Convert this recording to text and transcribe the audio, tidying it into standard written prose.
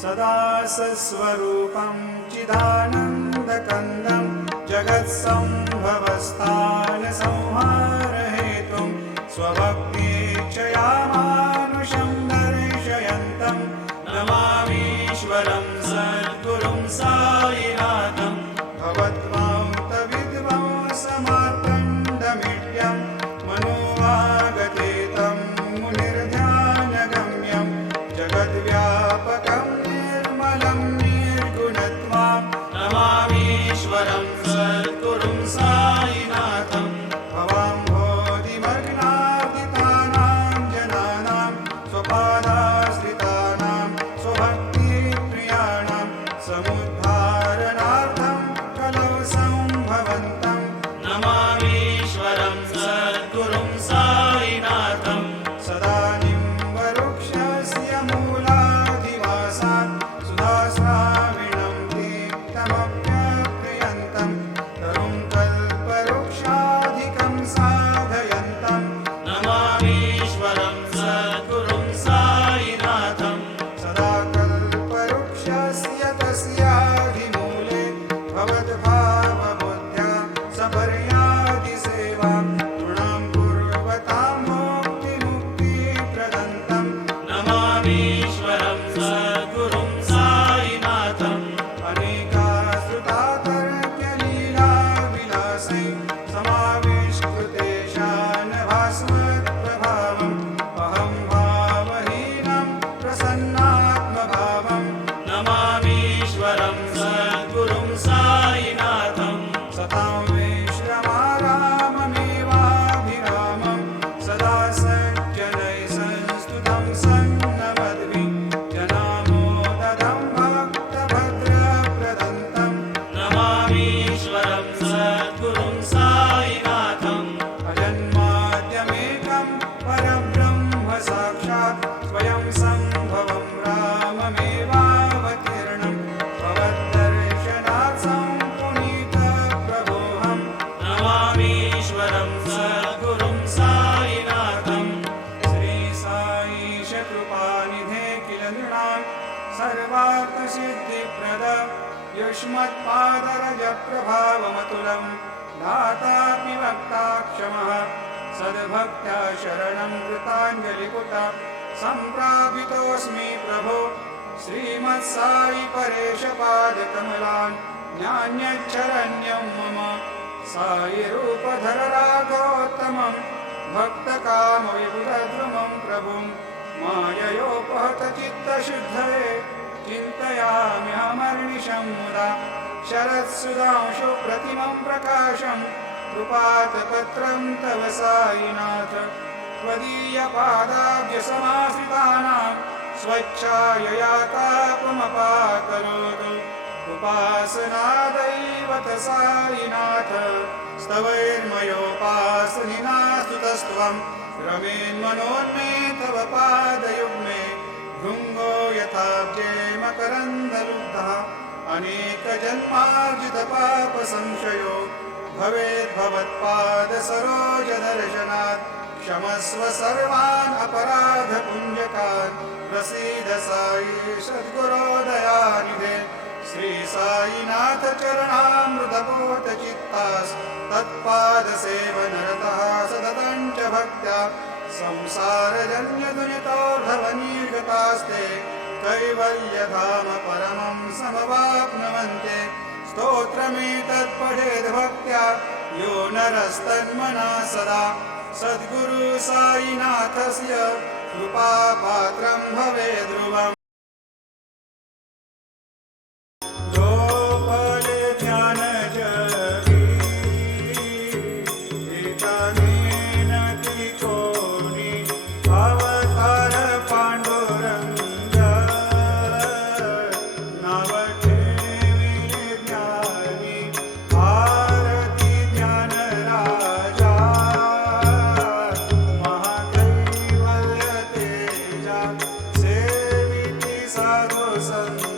सदा सस्वरूपं चिदानन्दकन्दं जगत्सम्भवस्थानसंहारहेतुं स्वभक्तिच्छया मानुषं दर्शयन्तं नमामीश्वरं सद्गुरुं साईनाथं भवद्वान्तविद्वांसमार्तण्डमीड्यं मनोवागतीतं मुनिर्ध्यानगम्यं जगद्व्यापकं निर्मलं निर्गुणत्वां नमामीश्वरं सद्गुरुं साईनाथं भवाम्भोधिमग्नार्दितानां जनानां स्वपादाश्रितानां स्वभक्तिप्रियाणां समुद्धारणार्थं कलौ सम्भवन्तं नमामीश्वरं सद्गुरुं साईनाथं सदा निम्बवृक्षस्य मूलाधिवासात् सुधाश्राविणं दीप्तमप्यप्रियन्तं तरुं कल्पवृक्षाधिकं साधयन्तं नमामीश्वरं सद्गुरुं साईनाथं सदा कल्पवृक्षस्य तस्याधिमूले भवद्भावबुद्ध्या सपर्यादिसेवां नृणां कुर्वतां मुक्तिप्रदन्तं नमामीश्वरं सद्गुरुं साईनाथम् अनेकाश्रुतातर्क्यलीलाविलासै समाविष्कृतेशान् भास्वत्प्रभावम् अहं भावहीनं प्रसन्नात्मभावं नमामीश्वरं सद्गुरुं साईनाथं सतां विश्रमाराममेवाभिरामं सदा सज्जनैः संस्तुतं सन्नमद्भिः जनामोदं भक्तभद्रप्रदन्तं नमामीश्वरं सद्गुरुं साईनाथम् अजन्माद्यमेकं परब्रह्म साक्षात् स्वयं सम्भवं राममेवावतीर्णं भवद्दर्शनात् सम्पुनीतप्रभोऽहं नमामीश्वरं सद्गुरुं साईनाथं श्रीसाईश कृपानिधे किल नृणां सर्वार्थसिद्धिप्रद युष्मत्पादरजप्रभावमतुलं दातापि वक्ता क्षमः सद्भक्त्या शरणं कृताञ्जलिपुट सम्प्रापितोऽस्मि प्रभो श्रीमत्साई परेशपादकमलान् ज्ञान्यच्छरण्यं मम साईरूपधर राघोत्तमं भक्तकामविबुधद्रुमं प्रभुं माययोपहतचित्तशुद्धये चिन्तयाम्यहमर्निशं मुदा शरत्सुधांशुप्रतिमं प्रकाशं कृपातपत्रं तव साईनाथ त्वदीयपादाब्जसमाश्रितानां स्वच्छायया तापमपाकरोतु उपासनादैवत साईनाथ स्तवैर्मयोपासनिना स्तुतस्त्वं रमेन्मनोन्मे तव पादयुग्मे भृङ्गो यथाब्जे मकरन्दलुब्धः अनेकजन्मार्जितपापसंशयो भवेद्भवत्पादसरोजदर्शनात् क्षमस्व सर्वान् अपराधपुञ्जकान् प्रसीद साई सद्गुरो दयानिधे श्रीसाईनाथ चरणामृतपोतचित्तास्तत्पादसेवनरतः सततं च भक्त्या संसारजन्यदुरितोर्धवनिर्गतास्ते कैवल्यधाम परमं समवाप्नुवन्ते स्तोत्रमेतत्पठेद्भक्त्या यो नरस्तन्मना सदा सद्गुरु साईनाथस्य कृपापात्रं भवेद्ध्रुवम् Santo